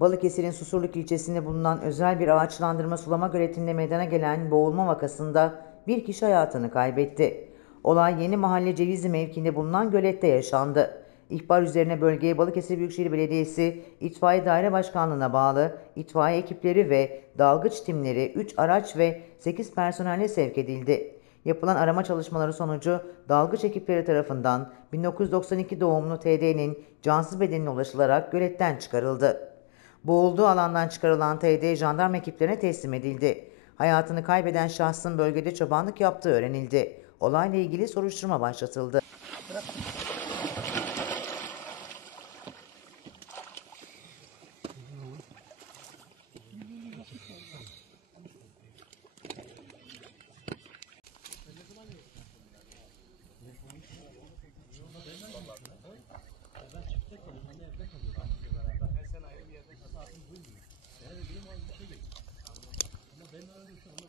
Balıkesir'in Susurluk ilçesinde bulunan özel bir ağaçlandırma sulama göletinde meydana gelen boğulma vakasında bir kişi hayatını kaybetti. Olay Yeni Mahalle Cevizli mevkiinde bulunan gölette yaşandı. İhbar üzerine bölgeye Balıkesir Büyükşehir Belediyesi İtfaiye Daire Başkanlığı'na bağlı itfaiye ekipleri ve dalgıç timleri 3 araç ve 8 personelle sevk edildi. Yapılan arama çalışmaları sonucu dalgıç ekipleri tarafından 1992 doğumlu TD'nin cansız bedenine ulaşılarak göletten çıkarıldı. Boğulduğu alandan çıkarılan TD jandarma ekiplerine teslim edildi. Hayatını kaybeden şahsın bölgede çobanlık yaptığı öğrenildi. Olayla ilgili soruşturma başlatıldı. Ben çiftte kalıyorum, anne evde kalıyorum. Beraber. Sen ayrı bir yerde kalıyorsun. Saatim buymuyor. Ben de dedim abi bir şey geç. Ama ben öyle şu anda